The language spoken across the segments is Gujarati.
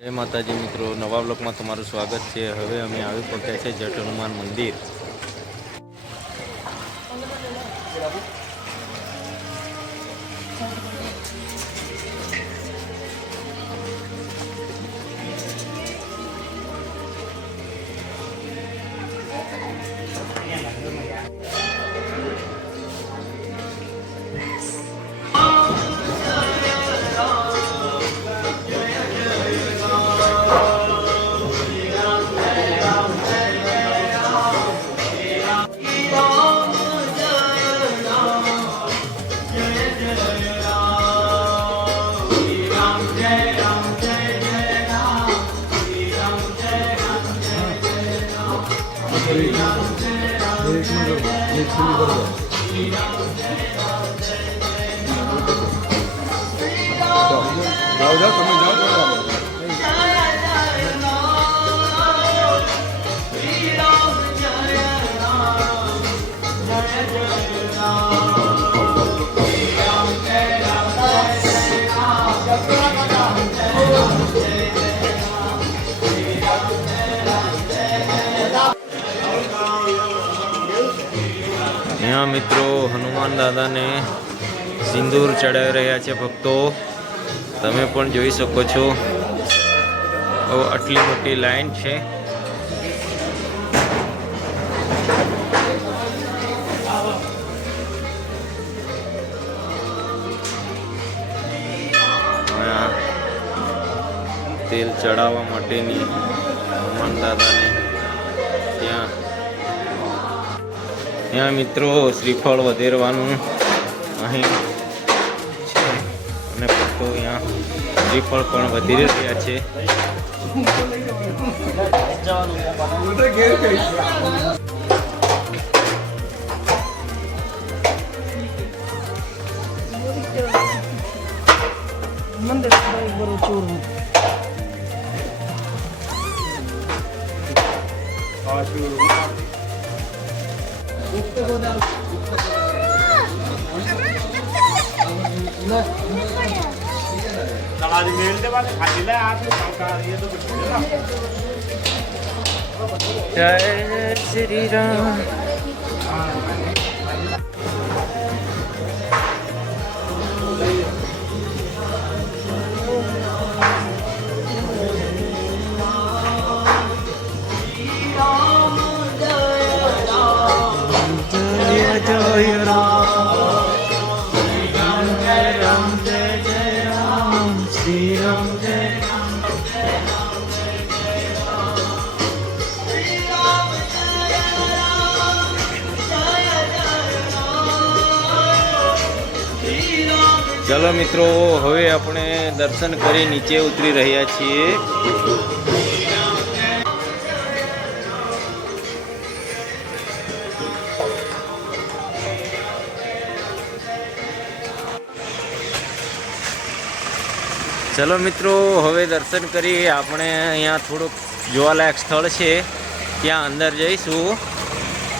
જય માતાજી મિત્રો, નવા બ્લોગમાં તમારું સ્વાગત છે। હવે અમે આવી પહોંચ્યા છે જટ હનુમાન મંદિર। जाओ તમે જાઓ यहाँ मित्रों हनुमान दादा ने सिंदूर चढ़ावी रह्या छे भक्तो। तमे पण जोई शको छो। आटली मोटी लाइन छे। तेल चढ़ावा माटेनी हनुमान दादा ने ત્યાં મિત્રો શ્રીફળ વધેરવાનું અહીં છે અને ભક્તો અહીંયા શ્રીફળ પણ વધેરી રહ્યા છે। जय श्री राम। चलो मित्रों, हवे अपने दर्शन करी नीचे उतरी रह्या छीए। चलो मित्रों, हवे दर्शन करी अपने अहींया थोड़ुंक जोवालायक स्थळ छे त्यां अंदर जईशुं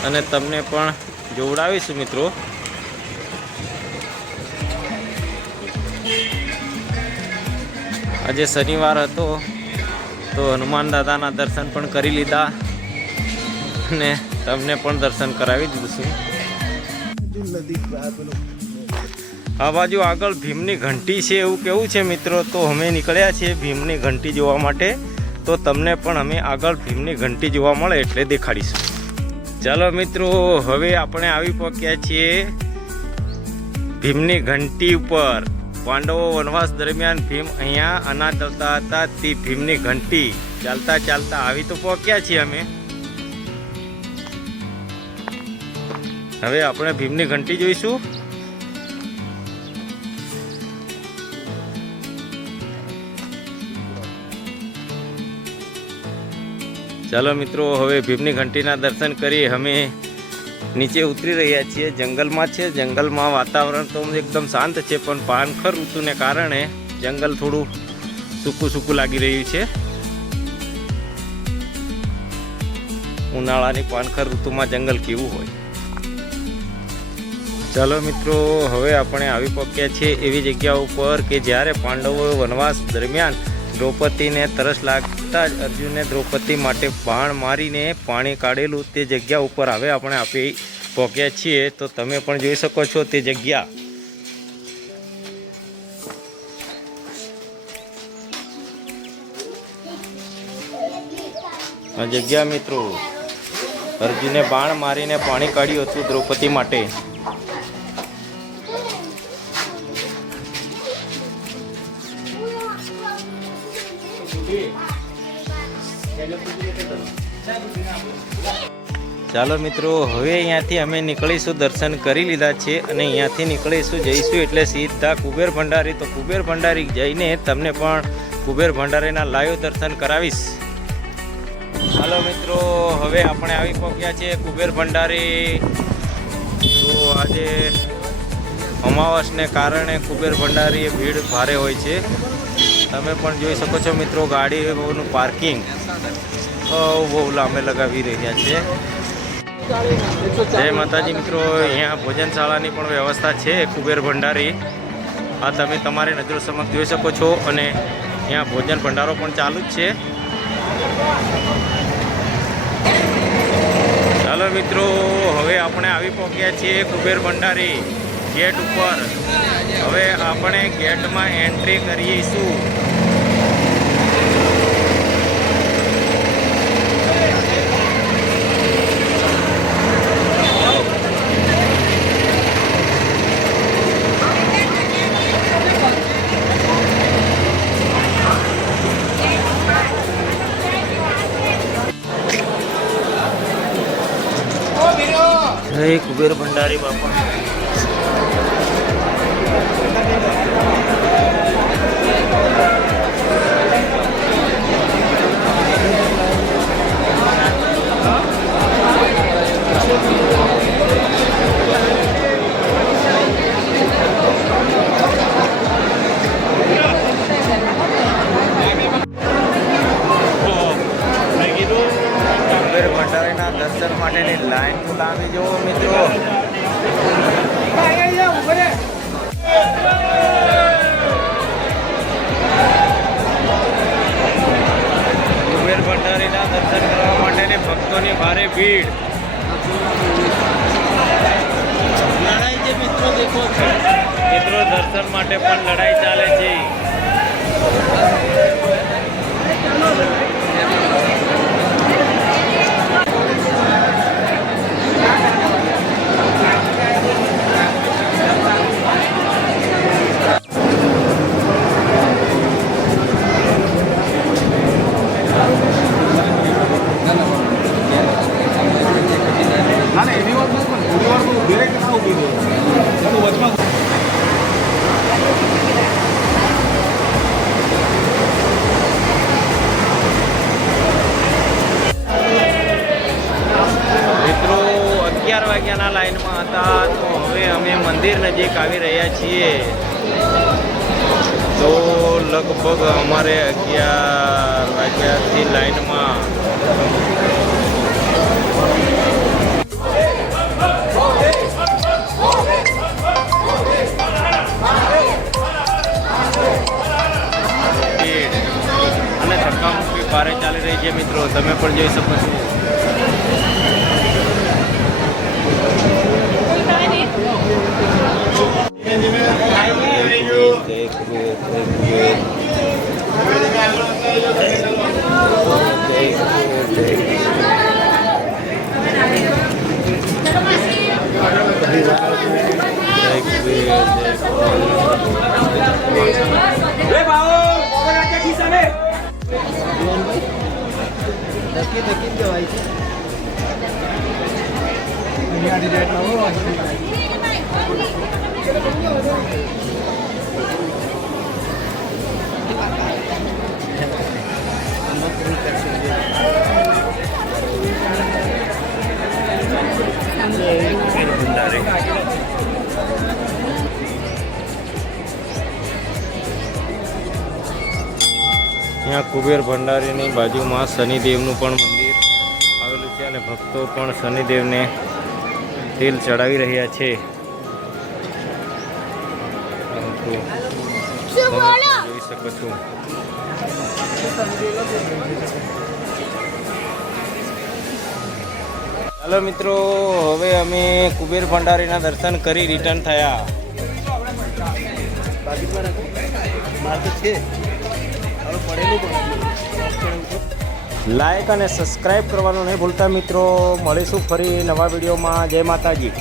अने तमने पण जोवडावीशुं मित्रों। आज शनिवार हतो तो हनुमान दादाना दर्शन पण करी लीधा ने तमने पण दर्शन करावी दीधुं। आ बाजू आगळ भीमनी घंटी छे एवुं केवुं छे मित्रों। तो अमे निकळ्या छे भीमनी घंटी जोवा माटे। तो तमने पण अमे आगळ भीमनी घंटी जोवा मळे एटले देखाडीशुं। चलो मित्रों, हवे आपणे आवी पहोंच्या छीए भीमनी घंटी उपर। पांडवो वनवास दरमियान भीम अहींया अनाज दळता हता ते भीमनी घंटी चालता चालता आवी तो पहोंच्या छीए अमे। हवे आपणे भीमनी घंटी जोईशुं। चलो मित्रों, हवे भीमनी घंटीना दर्शन करी अमे नीचे उतरी रह्या छीए। जंगल में छे। जंगल में वातावरण तो एकदम शांत है, पण पानखर ऋतु ने कारणे जंगल थोड़ू सूकू सूकू लागी रह्यु छे। उनाळानी पानखर ऋतु में जंगल केवुं होय। चलो मित्रों, हवे आपणे आवी पहोंच्या छीए एवी जग्या उपर के ज्यारे पांडवोए वनवास दरमियान દ્રૌપદીને તરસ લાગતા જ અર્જુને દ્રૌપદી માટે બાણ મારીને પાણી કાઢેલું તે જગ્યા ઉપર હવે આપણે આપી પહોંચ્યા છીએ, તો તમે પણ જોઈ શકો છો તે જગ્યા. આ જગ્યા મિત્રો અર્જુને બાણ મારીને પાણી કાઢ્યું હતું દ્રૌપદી માટે. ચાલો મિત્રો, હવે અહીંયાથી અમે નીકળીશું. દર્શન કરી લીધા છે અને અહીંયાથી નીકળીશું, જઈશું એટલે સીધા કુબેર ભંડારી. તો કુબેર ભંડારી જઈને તમને પણ કુબેર ભંડારીના લાઈવ દર્શન કરાવીશ. હાલો મિત્રો, હવે આપણે આવી પહોંચ્યા છીએ કુબેર ભંડારી. તો આજે અમાવસને કારણે કુબેર ભંડારી ભીડ ભારે હોય છે. તમે પણ જોઈ શકો છો મિત્રો, ગાડીઓનું પાર્કિંગ બહુ લાંબે લગાવી રહ્યા છે. જય માતાજી મિત્રો, અહીંયા ભોજનશાળાની પણ વ્યવસ્થા છે કુબેર ભંડારી. આ તમે તમારી નજરો સમક્ષ જોઈ શકો છો અને અહીંયા ભોજન ભંડારો પણ ચાલુ જ છે. ચાલો મિત્રો, હવે આપણે આવી પહોંચ્યા છીએ કુબેર ભંડારી ગેટ ઉપર. હવે આપણે ગેટમાં એન્ટ્રી કરીશું. જય કુબેર ભંડારી બાપા. કુબેર ભંડારીના દર્શન માટેની લાઈન લાવી જુઓ મિત્રો. કુબેર ભંડારીના દર્શન કરવા માટેની ભક્તોની ભારે ભીડ. લડાઈ છે મિત્રો, દેખો મિત્રો, દર્શન માટે પણ લડાઈ ચાલે છે. વાગ્યાના લાઈનમાં હતા, તો હવે અમે મંદિર નજીક આવી રહ્યા છીએ. તો લગભગ અમારે 11 વાગ્યાથી લાઈનમાં. અને ધક્કામુક્કી ભારે ચાલી રહી છે મિત્રો, તમે પણ જોઈ શકો છો. यहाँ कुबेर भंडारी बाजू में शनिदेव पण मंदिर आवेलू है और भक्तों पण शनिदेव ने तेल चढ़ावी रहा है। જોઈ શકો છો। ચાલો મિત્રો, હવે અમે કુબેર ભંડારીના દર્શન કરી રિટર્ન થયા. લાઈક અને સબસ્ક્રાઈબ કરવાનું નહીં ભૂલતા મિત્રો. મળીશું ફરી નવા વિડીયોમાં. જય માતાજી.